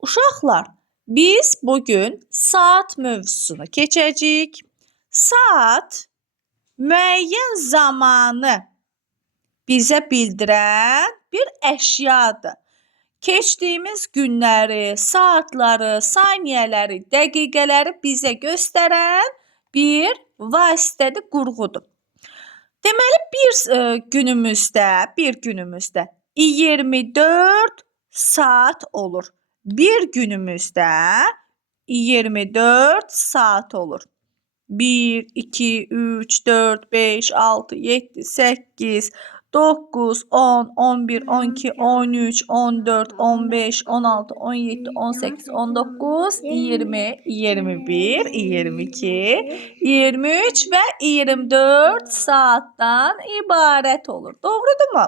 Uşaqlar, biz bugün saat mövzusunu keçəcəyik. Saat müəyyən zamanı bizə bildirən bir əşyadır. Keçdiyimiz günləri, saatları, saniyələri, dəqiqələri bizə göstərən bir vasitədir, qurğudur. Deməli, bir günümüzdə 24 saat olur. Bir günümüzdə 24 saat olur. 1, 2, 3, 4, 5, 6, 7, 8, 9, 10, 11, 12, 13, 14, 15, 16, 17, 18, 19, 20, 21, 22, 23 və 24 saatdan ibarət olur. Doğrudurmu?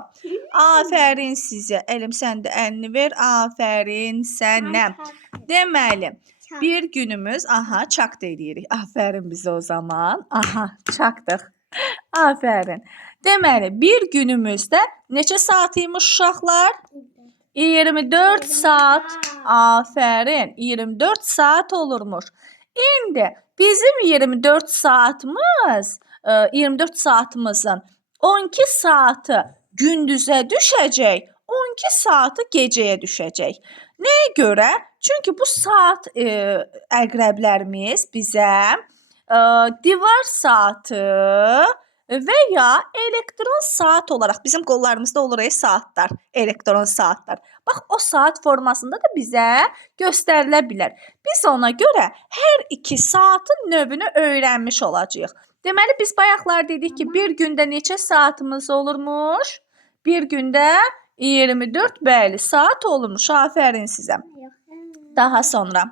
Afərin sizə. Əlim səndə əlini ver. Afərin sənə. Deməli, bir günümüz, çakt eləyirik. Afərin bizə o zaman. Çaktıq. Afərin. Deməli, bir günümüzdə neçə saat imiş uşaqlar? 24 saat. Afərin. 24 saat olurmuş. İndi bizim 24 saatımızın 12 saatı gündüzə düşəcək, 12 saatı gecəyə düşəcək. Nəyə görə? Çünki bu saat əqrəblərimiz bizə divar saatı və ya elektron saat olaraq bizim qollarımızda olur saatlar, elektron saatlar. Bax, o saat formasında da bizə göstərilə bilər. Biz ona görə hər iki saatın növünü öyrənmiş olacağıq. Deməli, biz bayaqlar dedik ki, bir gündə neçə saatımız olurmuş? Bir gündə 24 saat olurmuş. Afərin sizə. Daha sonra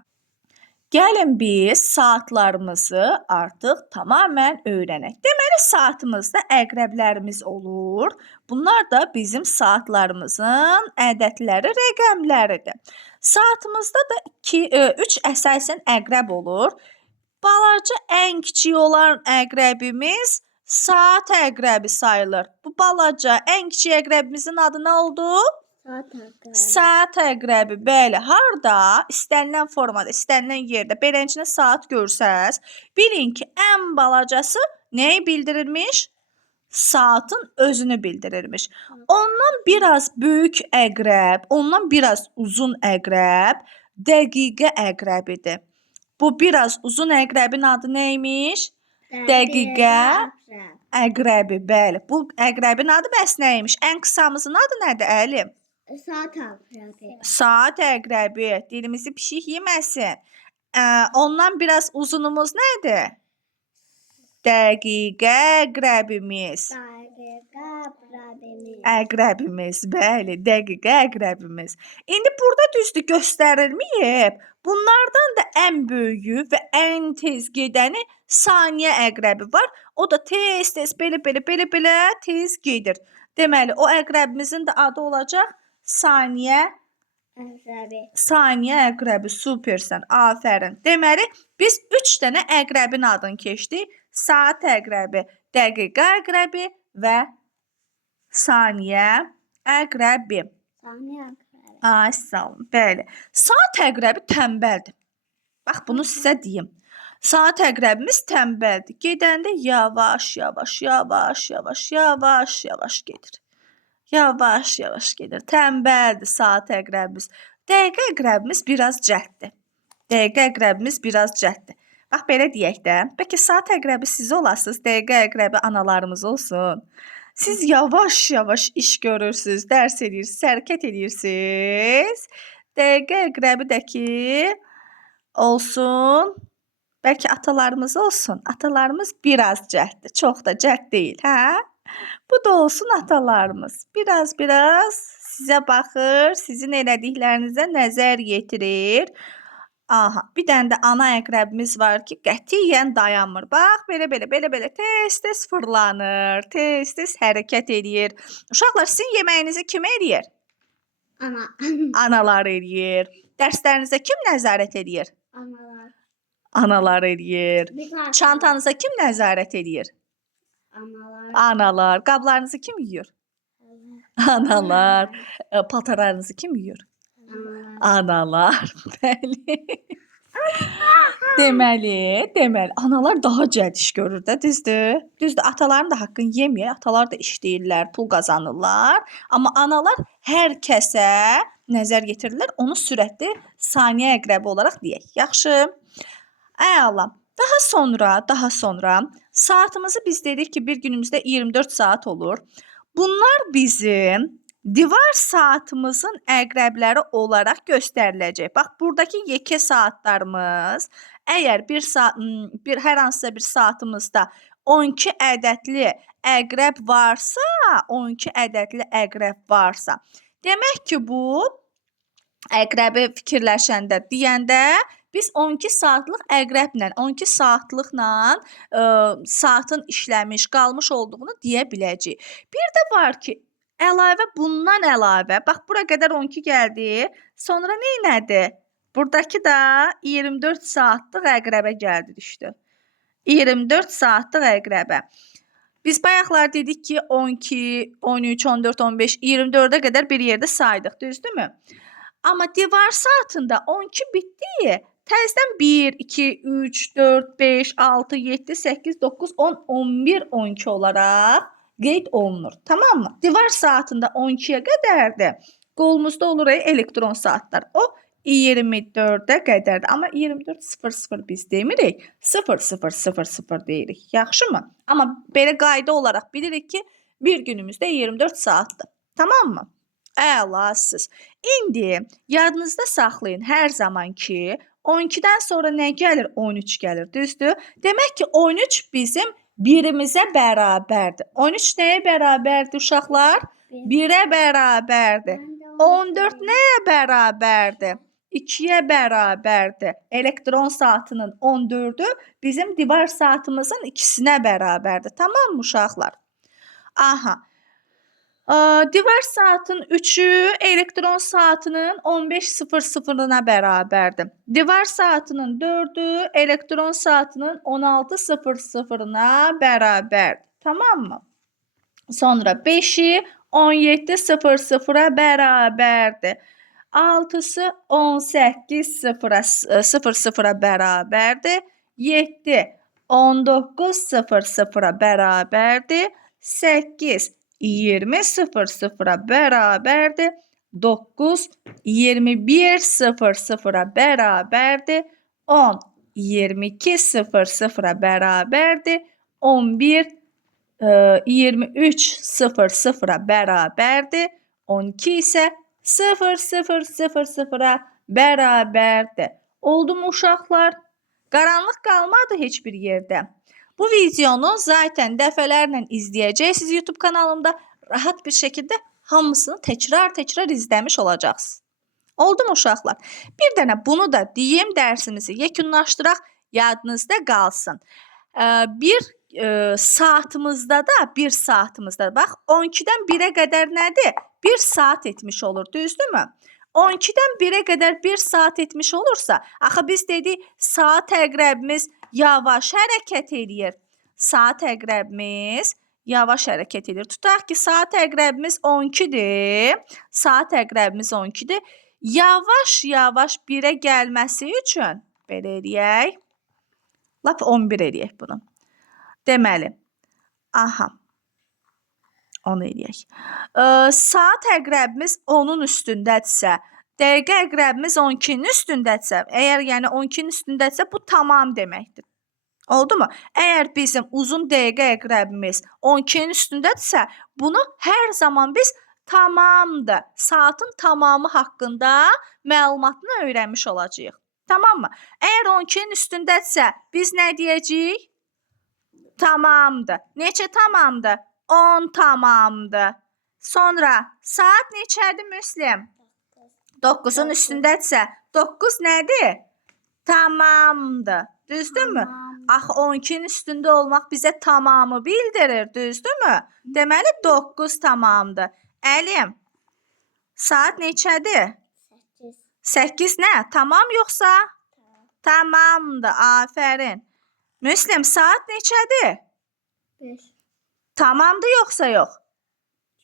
gəlin biz saatlarımızı artıq tamamən öyrənək. Deməli, saatımızda əqrəblərimiz olur. Bunlar da bizim saatlarımızın ədədləri, rəqəmləridir. Saatımızda da 3 əsasən əqrəb olur. Balaca ən kiçik olan əqrəbimiz saat əqrəbi sayılır. Bu balaca ən kiçik əqrəbimizin adı nə oldu? Saat əqrəbi, bəli, harda, istənilən formada, istənilən yerdə beləncə saat görsəz, bilin ki, ən balacası nəyi bildirirmiş? Saatın özünü bildirirmiş. Ondan biraz böyük əqrəb, ondan biraz uzun əqrəb, dəqiqə əqrəbidir. Bu biraz uzun əqrəbin adı nəymiş? Dəqiqə əqrəbi, bəli. Bu əqrəbin adı bəs nəymiş? Ən qısamızın adı nədir, Əlim? Saat əqrəbi. Saat əqrəbi. Dilimizi pişik yeməsin. Ondan biraz uzunumuz nədir? Dəqiqə əqrəbimiz. Əqrəbimiz, bəli, dəqiqə əqrəbimiz. İndi burada düzdür göstərilməyib. Bunlardan da ən böyüyü və ən tez gedəni saniyə əqrəbi var. O da tez-tez belə tez gedir. Deməli, o əqrəbimizin də adı olacaq saniyə Əqrəbi. Saniyə əqrəbi. Supersən. Afərin. Deməli, biz 3 dənə əqrəbin adını keçdik. Saat əqrəbi, dəqiqə əqrəbi və saniyə əqrəbi. Saniyə əqrəbi. Sağ olun. Bəli. Saat əqrəbi tənbəldir. Bax, bunu sizə deyim. Saat əqrəbimiz tənbəldir. Gedəndə yavaş gedir. Yavaş gedir. Tənbəldir saat əqrəbimiz. Dəqiqə əqrəbimiz biraz cəhddir. Bax, belə deyək də. Bəlkə saat əqrəbi siz olasınız, dəqiqə əqrəbi analarımız olsun. Siz yavaş iş görürsünüz, dərs edirsiniz, hərəkət edirsiniz. Dəqiqə əqrəbi də ki, olsun. Bəlkə atalarımız olsun. Atalarımız biraz cəhddir. Çox da cəhd deyil, hə? Bu da olsun atalarımız. Biraz sizə baxır, sizin elədiklərinizə nəzər yetirir. Bir dənə də ana əqrəbimiz var ki, qətiyyən dayanmır. Bax, belə tez fırlanır, tez hərəkət edir. Uşaqlar, sizin yeməyinizi kim eləyir? Ana. Analar eləyir. Dərslərinizə kim nəzarət eləyir? Analar. Analar eləyir. Çantanıza kim nəzarət eləyir? Analar. Qablarınızı kim yuyur? Analar. Paltarlarınızı kim yuyur? Analar. Bəli. Deməli, analar daha cəld iş görür də, düzdür? Düzdür, ataların da haqqını yeməyək, atalar da işləyirlər, pul qazanırlar. Amma analar hər kəsə nəzər yetirirlər, onu sürətli saniyə əqrəbi olaraq deyək. Yaxşı? Əla. Daha sonra saatımızı biz dedik ki, bir günümüzdə 24 saat olur. Bunlar bizim divar saatımızın əqrəbləri olaraq göstəriləcək. Bax, buradakı yekə saatlarımız, əgər hər hansısa bir saatımızda 12 ədədli əqrəb varsa, demək ki, bu əqrəbi fikirləşəndə, deyəndə biz 12 saatlıq əqrəblə, 12 saatlıqla saatın işləmiş, qalmış olduğunu deyə biləcəyik. Bir də var ki, bundan əlavə, bax, bura qədər 12 gəldi, sonra neynədi? Buradakı da 24 saatlıq əqrəbə gəldi, düşdü. 24 saatlıq əqrəbə. Biz bayaqlar dedik ki, 12, 13, 14, 15, 24-ə qədər bir yerdə saydıq, düzdürmü? Amma divar saatında 12 bitdi. Təzədən 1, 2, 3, 4, 5, 6, 7, 8, 9, 10, 11, 12 olaraq qeyd olunur. Tamam mı? Divar saatında 12-yə qədərdir. Qolumuzda olur elektron saatlar. O 24-ə qədərdir. Amma 24:00 biz demirik. 00:00 deyirik. Yaxşı mı? Amma belə qayda olaraq bilirik ki, bir günümüzdə 24 saatdır. Tamam mı? Əlasız. İndi yadınızda saxlayın hər zaman ki, 12-dən sonra nə gəlir? 13 gəlir, düzdür? Demək ki, 13 bizim birimizə bərabərdir. 13 nəyə bərabərdir uşaqlar? 1-ə bərabərdir. 14 nəyə bərabərdir? 2-yə bərabərdir. Elektron saatının 14-ü bizim divar saatımızın ikisinə bərabərdir. Tamam mı uşaqlar? Aha. Divar saatın 3'ü elektron saatinin 15:00'na bərabərdir. Divar saatının 4'ü elektron saatinin 16:00'na bərabərdir. Tamam mı? Sonra 5'i 17:00'a bərabərdir. 6'sı 18:00'a bərabərdir. 7 19:00'a bərabərdir. 8 20:00'a bərabərdir. 9 21:00'a bərabərdir. 10 22:00'a bərabərdir. 11 23:00'a bərabərdir. 12 isə 00:00'a bərabərdir. Oldu mu uşaqlar? Qaranlıq qalmadı heç bir yerdə. Bu videonu zaten dəfələrlə izləyəcəksiniz YouTube kanalımda. Rahat bir şəkildə hamısını təkrar izləmiş olacaqsınız. Oldu mu uşaqlar? Bir dənə bunu da deyim, dərsimizi yekunlaşdıraq, yadınızda qalsın. Bir saatımızda bax 12-dən 1-ə qədər nədir? 1 saat etmiş olur, düzdürmü? 12-dən 1-ə qədər 1 saat etmiş olursa, axı biz dedik saat əqrəbimiz yavaş hərəkət edir. Saat əqrəbimiz yavaş hərəkət edir. Tutaq ki, saat əqrəbimiz 12-dir. Saat əqrəbimiz 12-dir. Yavaş 1-ə gəlməsi üçün belə eləyək. Lap 11 eləyək bunu. Deməli, aha, onu eləyək. Saat əqrəbimiz 10-un üstündədirsə, dəqiqə əqrəbimiz 12-nin üstündədirsə, əgər yəni 12-nin üstündədirsə, bu tamam deməkdir. Oldu mu? Əgər bizim uzun dəqiqə əqrəbimiz 12-nin üstündədirsə, bunu hər zaman biz tamamdır, saatın tamamı haqqında məlumatını öyrənmiş olacağıq. Tamam mı? Əgər 12-nin üstündədirsə, biz nə deyəcəyik? Tamamdır. Neçə tamamdır? 10 tamamdır. Sonra saat neçədir Müslim? 9-un üstündədirsə, 9 nədir? Tamamdır. Düzdürmü? Axı 12-nin üstündə olmaq bizə tamamı bildirir, düzdürmü? Deməli 9 tamamdır. Əlim, saat neçədir? 8 nə? Tamam yoxsa? Tamamdır, afərin. Müslim, saat neçədir? 5. Tamamdır yoxsa yox?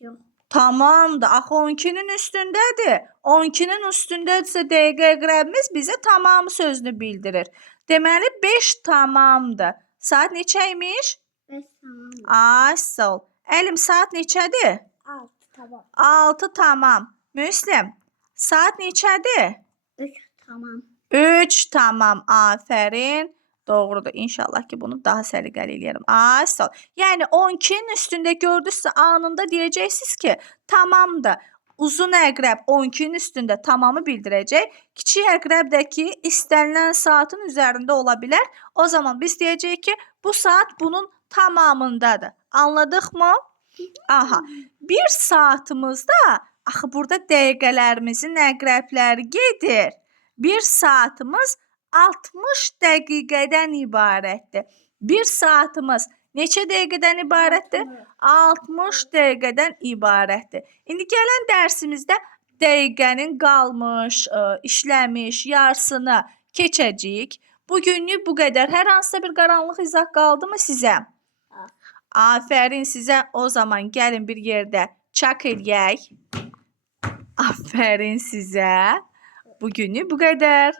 Yox. Tamamdır. Axı 12-nin üstündədir. 12-nin üstündədirsə dəqiqə əqrəbimiz bizə tamamı sözünü bildirir. Deməli 5 tamamdır. Saat neçəymiş? 5 tamam. Ay, sağ ol. Əlim, saat neçədir? 6 tamam. 6 tamam. Müslim, saat neçədir? 3 tamam. 3 tamam. Afərin. Doğrudur. İnşallah ki bunu daha səliqəli eləyərəm. Ay, sağ ol. Yəni 12-nin üstündə gördünüzsə anında deyəcəksiniz ki, tamamdır. Uzun əqrəb 12-nin üstündə tamamı bildirəcək. Kiçik əqrəb də ki, istənilən saatın üzərində ola bilər. O zaman biz deyəcəyik ki, bu saat bunun tamamındadır. Anladıqmı? Aha. Bir saatımızda, axı burada dəqiqələrimizin əqrəbləri gedir. Bir saatımız 60 dəqiqədən ibarətdir. Bir saatımız neçə dəqiqədən ibarətdir? 60 dəqiqədən ibarətdir. İndi gələn dərsimizdə dəqiqənin qalmış, işləmiş, yarısını keçəcəyik. Bugünlük bu qədər. Hər hansısa bir qaranlıq izah qaldımı sizə? Afərin sizə. O zaman gəlin bir yerdə çak eləyək. Afərin sizə. Bugünlük bu qədər.